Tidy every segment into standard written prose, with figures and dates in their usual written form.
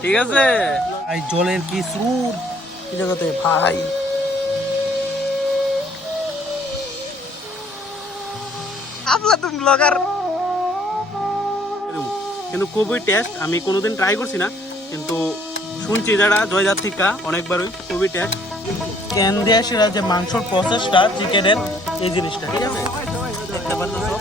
ঠিক আছে এই জলের কি স্রোত এই জায়গাতে ভাই আপলা তুমি ব্লগার কিন্তু খুবই টেস্ট আমি কোনোদিন ট্রাই করছি না কিন্তু শুনছি যারা জয়জাত থেকে অনেকবারই খুবই টেস্ট ক্যান দিয়ে সেটা যে মাংসর প্রসেসটা চিকেনের এই জিনিসটা ঠিক আছে দেখতে পারতেছো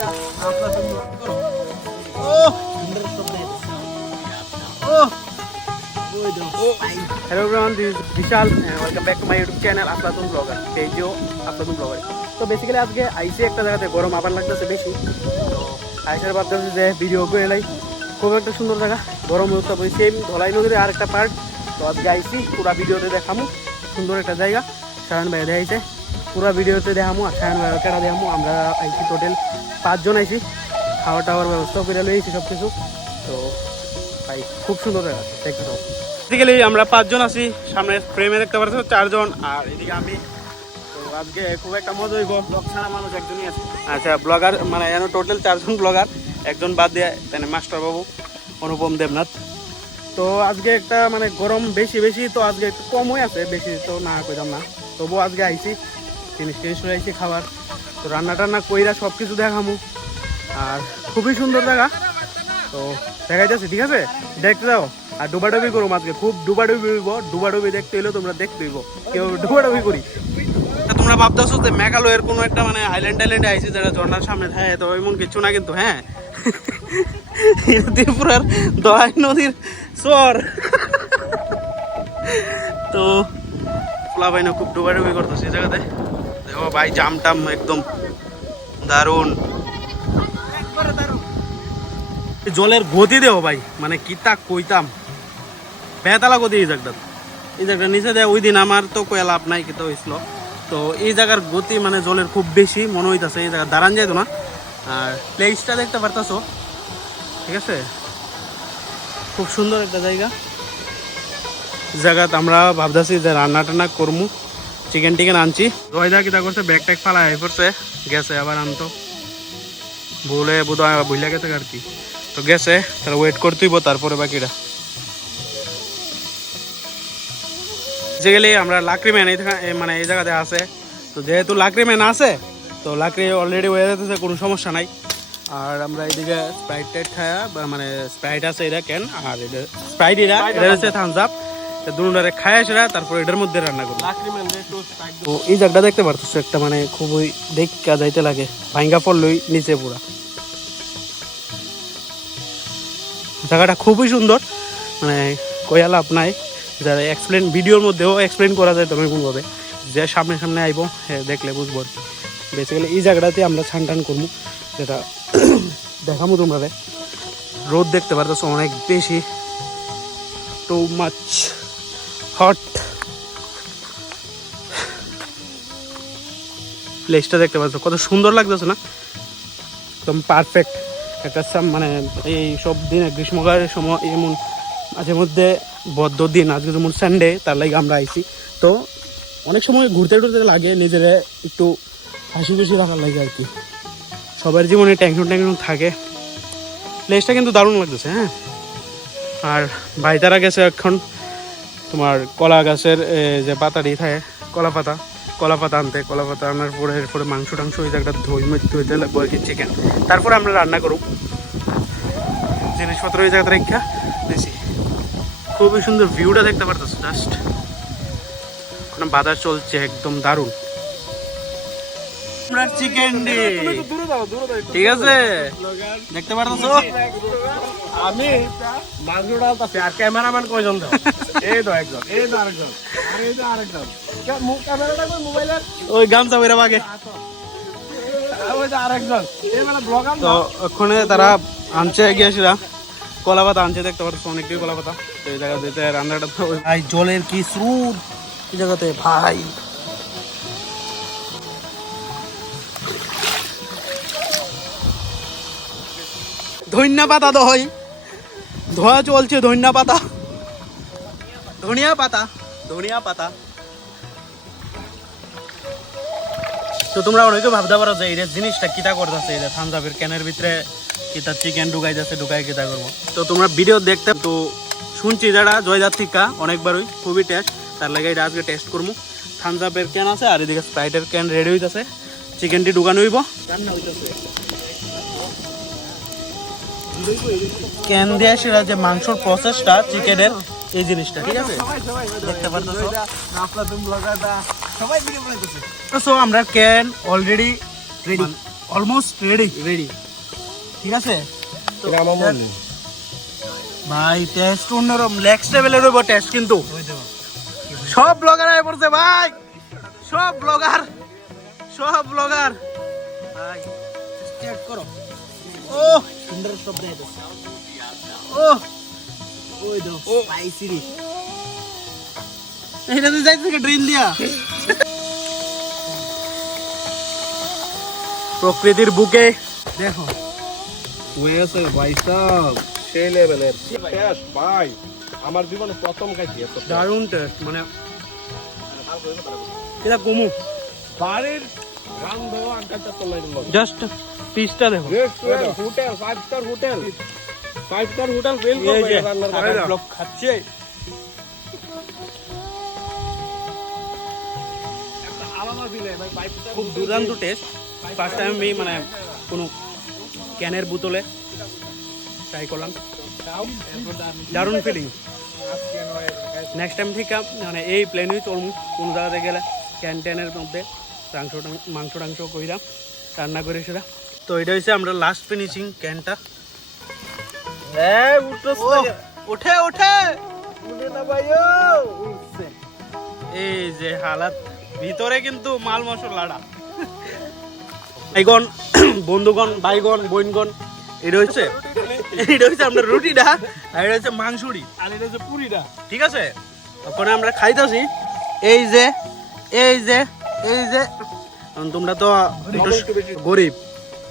hello everyone this is Bishal welcome back to my YouTube channel Aflatun blogger পেজও আফলাতুন ব্লগার তো বেসিক্যালি আজকে আইসি একটা জায়গাতে গরম আবার লাগতেছে বেশি তো আইসার ভাবতেছি যে ভিডিও করে এলাই খুব একটা সুন্দর জায়গা গরম অবস্থা বই সেম ধলাই নদীর আর একটা পার্ট তো আজকে আইসি পুরো ভিডিওতে দেখামু সুন্দর একটা জায়গা সায়ন ভাই দেখাইছে পুরো ভিডিওতে দেখামু আর সায়ন ভাই কেটা দেখামু আমরা আইসি টোটাল 5 জন আইসি খাওয়া টাওয়ার ব্যবস্থা করে লইছি সব কিছু তো ভাই খুব সুন্দর জায়গা দেখতে পাবো বেসিক্যালি আমরা 5 জন আছি সামনে ফ্রেমে দেখতে পাচ্ছ 4 জন আর এদিকে আমি তো আজকে খুব একটা মজা হইব ব্লগ ছাড়া মানুষ একজনই আছে আচ্ছা ব্লগার মানে এখানে টোটাল 4 জন ব্লগার একজন বাদ দিয়ে তাই মাস্টার বাবু অনুপম দেবনাথ তো আজকে একটা মানে গরম বেশি বেশি তো আজকে একটু কম হয়ে আছে বেশি তো না কইতাম না তবুও আজকে আইছি জিনিস আইছি খাবার তো রান্না টান্না কইরা সব কিছু দেখামু আর খুবই সুন্দর জায়গা তো দেখা যাচ্ছে ঠিক আছে দেখতে যাও আর ডুবাডুবি করো আজকে খুব ডুবাডুবি হইব ডুবাডুবি দেখতে হইলে তোমরা দেখতে হইব কেউ ডুবাডুবি করি তোমরা ভাবতেছো যে মেঘালয়ের কোনো একটা মানে আইল্যান্ডে আইছি যেটা ঝর্ণার সামনে থাকে তো এমন কিছু না কিন্তু হ্যাঁ ত্রিপুরার দহাই নদীর চর তো পোলা ভাই না খুব ডুবাডুবি করতেছে এই জায়গাতে দেখো ভাই জাম টাম একদম দারুণ জলের গতি দেও ভাই মানে কি তা কইতাম বেতালা গতি এই জায়গাটা নিচে দেয় ওই দিন আমার তো কয়ে লাভ নাই কিন্তু হয়েছিল তো এই জায়গার গতি মানে জলের খুব বেশি মনে হইতেছে এই জায়গা দাঁড়ান যাইতো না আর প্লেসটা দেখতে পারতাছো ঠিক আছে খুব সুন্দর একটা জায়গাতে আমরা ভাবতেছি যে রান্না টান্না করমু চিকেন টিকেন আনছি রয়দা কিতা করছে ব্যাগ ট্যাগ ফালা হয়ে পড়ছে গেছে আবার আনতো ভুলে বোধহয় ভুলে গেছে আর কি তো গেছে তারা ওয়েট করতেইব তারপরে বাকিটা গেলে আমরা লাকড়ি ম্যান মানে এই জায়গাতে আছে তো যেহেতু লাকড়ি ম্যান আছে তো লাকড়ি অলরেডি হয়ে যেতেছে কোনো সমস্যা নাই আর আমরা এইদিকে স্প্রাইট টাইট খায়া মানে স্প্রাইট আছে এটা কেন আর এটা স্প্রাইট এটা হচ্ছে থামস আপ দুটারে খায় সেটা তারপর এটার মধ্যে রান্না করবো তো এই জায়গাটা দেখতে পারতো একটা মানে খুবই দেখা যাইতে লাগে ভাঙ্গা পড়লই নিচে পুরা জায়গাটা খুবই সুন্দর মানে কয়া লাভ নাই যারা এক্সপ্লেন ভিডিওর মধ্যেও এক্সপ্লেন করা যায় তুমি কোনভাবে যে সামনে আইব দেখলে বুঝবো আর কি বেসিক্যালি এই জায়গাটাতে আমরা ছান টান করবো যেটা দেখামো তোমরা রোদ দেখতে পারতেছো অনেক বেশি টু মাচ হট প্লেসটা দেখতে পাচ্ছ কত সুন্দর লাগতেছে না একদম পারফেক্ট একটা মানে এই সব দিনে গ্রীষ্মকালের সময় এমন মাঝে মধ্যে বদ্ধ দিন আজকে যেমন সানডে তার লাগে আমরা আইছি তো অনেক সময় ঘুরতে টুরতে লাগে নিজেরা একটু হাসি খুশি রাখার লাগে আর কি সবার জীবনে টেনশন থাকে প্লেসটা কিন্তু দারুণ লাগতেছে হ্যাঁ আর ভাই তারা গেছে এখন তোমার কলা গাছের যে পাতাটি থাকে কলা পাতা আনতে কলা পাতা আনার পরে এরপরে মাংস টাংস ওই জায়গাটা ধুইতে লাগবো আর কি চিকেন তারপরে আমরা রান্না করব জিনিসপত্র ওই জায়গাটা রেখা বেশি খুবই সুন্দর ভিউটা দেখতে পারতেছো জাস্ট কোনো বাজার চলছে একদম দারুণ আমরা চিকেন ডি ঠিক আছে দেখতে পারতেছো আমি মাংসটা আছে আর ক্যামেরাম্যান কয়জন দাও এই তো একজন এই তো আরেকজন আর এই তো আরেকজন ক্যামেরাটা কই মোবাইলের ওই গামছা বেরা বাগে ওই তো আরেকজন এই মানে ব্লগার তো ওখানে তারা আনছে গিয়েছিল কলা পাতা আনছে দেখতে পাচ্ছ অনেকটাই কলা পাতা তো এই জায়গাতে রান্নাটা ভাই জলের কি স্রোত এই জায়গাতে ভাই ধনিয়া পাতা ধোয়া চলছে ধনিয়া পাতা তো তোমরা অনেকে ভাবতে পারো যে এই জিনিসটা কিতা করতেছে এটা থামজাবের ক্যানের ভিতরে কিতা চিকেন ঢুকাই কিতা করবো তো তোমরা ভিডিও দেখতে তো শুনছি যেটা জয়দার থিকা অনেকবারই খুবই টেস্ট, তার লাগে এটা আজকে টেস্ট করবো। থামস আপের ক্যান আছে আর এদিকে স্প্রাইটের ক্যান রেডি হইতেছে, চিকেনটি ঢুকানো হইব। ক্যান দিয়ে সেটা যে মাংসর প্রসেসটা চিকেনের এই জিনিসটা, ঠিক আছে দেখতে পারতেছো। সো আমরা can already ready, almost ready, ঠিক আছে। ভাই টেস্ট অন্যরকম, নেক্সট লেভেলের হইব টেস্ট কিন্তু। সব ব্লগার আয় পড়ছে ভাই, সব ব্লগার ভাই স্টার্ট করো। ও সুন্দর শব্দ এটা, ও ওই দাও স্পাইসি রে, এটা তো যাইতে থেকে ড্রিল দিয়া। প্রকৃতির বুকে দেখো হয়েছে ভাই সাহেব, সেই লেভেলের টেস্ট ভাই, আমার জীবনে প্রথম খাইছি এত দারুণ টেস্ট, মানে এটা কমু বাড়ির রান্ধব আড্ডাটা তো লাগলো। জাস্ট পিসটা দেখো, restaurant, hotel, 5 star hotel fail এই করবে যে রান্নার আরেক বাইরে। ব্লক খাচ্ছে। একটা আলাদা দিলে ভাই 5 স্টার খুব দুর্দান্ত টেস্ট। ফার্স্ট টাইম আমি মানে কোনো ক্যানের বোতলে ট্রাই করলাম, দারুণ ফিলিং। নেক্সট টাইম থেকে মানে এই প্লেনই চলবো, কোনো জায়গাতে গেলে ক্যান ট্যানের মধ্যে মাংস টাংস কইরা রান্না করে সেটা। তো এটা হচ্ছে আমরা লাস্ট ফিনিশিং ক্যানটা। ওঠে না ভাইও এই যে হালাত, ভিতরে কিন্তু মাল মশলাটা। ভাইগণ, বন্ধুগণ, ভাইগণ, বোনগণ, এটা হচ্ছে আমরা রুটিটা, আর এটা হচ্ছে মাংসুরি, আর এটা যে পুরিটা, ঠিক আছে। ওখানে আমরা খাইতেছি, এই যে কারণ তোমরা তো গরিব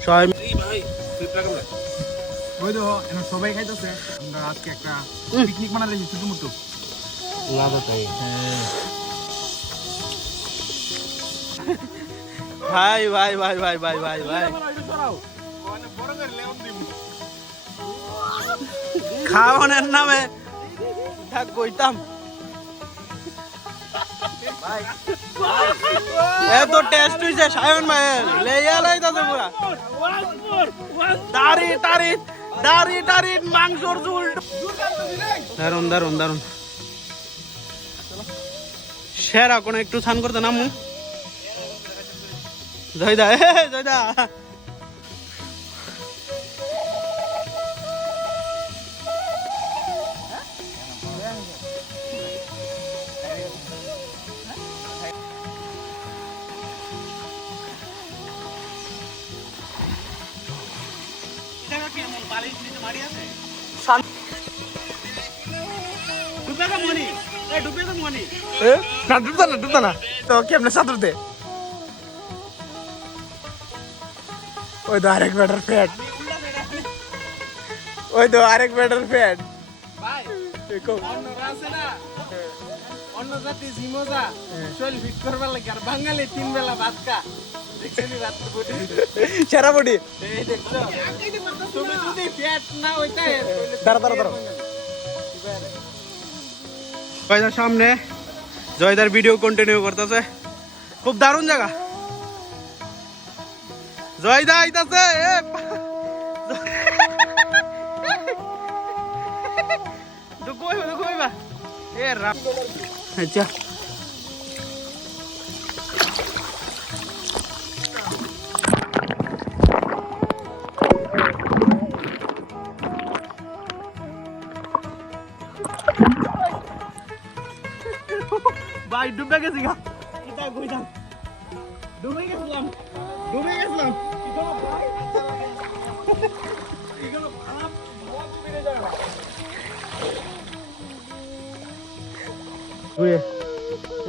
সবাই। ভাই ওই তো এখন সবাই খাইতেছে, আমরা আজকে একটা পিকনিক বানাতে ছোট মতো। ভাই খাওয়ানোর নামে কইতাম এত টেস্ট হইছে সায়ন ভাইয়ের, লেয়া লাইতাছে পুরা দাড়ি মাংসর ঝোল, দারুন সেরা। কোনো একটু স্নান করতে নামু জয়দা, জয়দা না ডুবতা না তো কেমনে সাঁতরতে। ওই তো আরেক ব্যাটার ফ্যাট, অন্য জাতি জিমোজা শরীর ফিট করবার লাগে, আর বাঙালি 3 বেলা ভাত খা। দেখছেনি রাত্রে বডি সেরা বডি। এই দেখছো, তুমি যদি ফ্যাট না হইতা দাঁড়া জয়দার সামনে জয়দার ভিডিও কন্টিনিউ করতেছে, খুব দারুণ জায়গা। জয়দা আইতাছে, আচ্ছা ভাই ডুবে গেছি গা, ডুবে গেছিলাম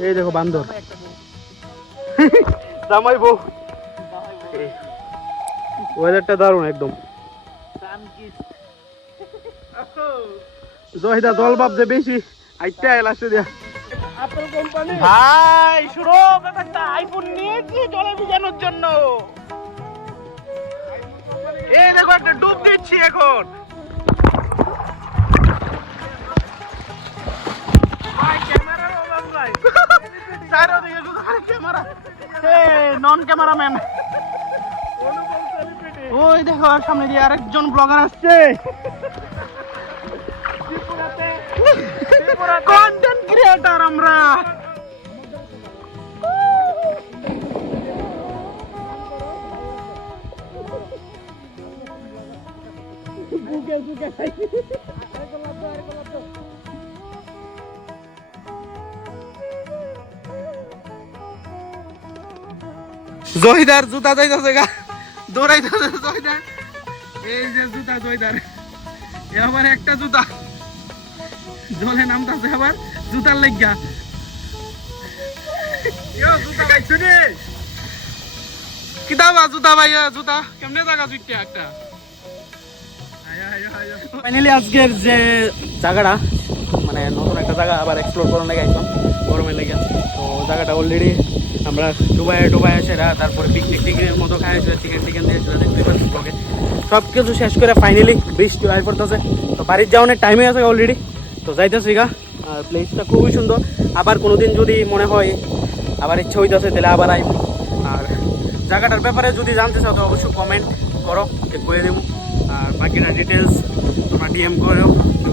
এই দেখো বান্দর জামাই বউ, ওয়েদারটা দারুণ একদম। জয়দা জল বাপ যে বেশি আইতে লাস্টে দিয়া আপেল কোম্পানি ভাই শুরু একটা আইফোন নিয়েছি জলে ভিজানোর জন্য। এই দেখো একটা ডুব দিচ্ছি এখন। সাইডে দিকে শুধু খালি ক্যামেরা নন ক্যামেরাম্যান ওই দেখো আর সামনে দিয়ে আরেকজন ব্লগার আসছে কন্টেন্ট ক্রিয়েটর আমরা জহিদার জুতা যাইতাছে গা দৌড়াইতেছে জহিদার এই যে জুতা জহিদার আবার একটা জুতা জলে নামতাছে আবার জুতার লাগিয়া জুতা ভাই শুনি কিতাবা জুতা ভাই জুতা কেমনে জায়গা জুইটা একটা ফাইনালি আজকের যে জায়গাটা মানে নতুন একটা জায়গা আবার এক্সপ্লোর করার লেগে আইলাম গরমের লেগে তো জায়গাটা অলরেডি আমরা ডুবাই সেরা তারপরে পিকনিক টিকনিকের মতো খাইছে চিকেন টিকেন দিয়েছিল দেখতে পাচ্ছি ব্লগে সব কিছু শেষ করে ফাইনালি বৃষ্টি আই পড়তেছে তো বাড়ির যাওয়ানোর টাইম হয়ে গেছে অলরেডি তো যাইতেছি গা আর প্লেসটা খুবই সুন্দর আবার কোনোদিন যদি মনে হয় আবার ইচ্ছা হইতেছে তাহলে আবার আইব আর জায়গাটার ব্যাপারে যদি জানতে চাও তো অবশ্যই কমেন্ট করো করে দেবো আর বাকিটা ডিটেলস তোমরা ডিএম করো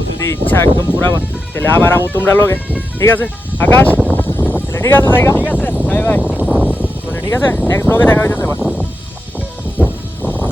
যদি ইচ্ছা একদম পুরা তাহলে আবার আমো তোমরা লগে ঠিক আছে আকাশ ঠিক আছে জায়গা ঠিক আছে বাই বাই ঠিক আছে নেক্সট ব্লগে দেখা হইতেছে আবার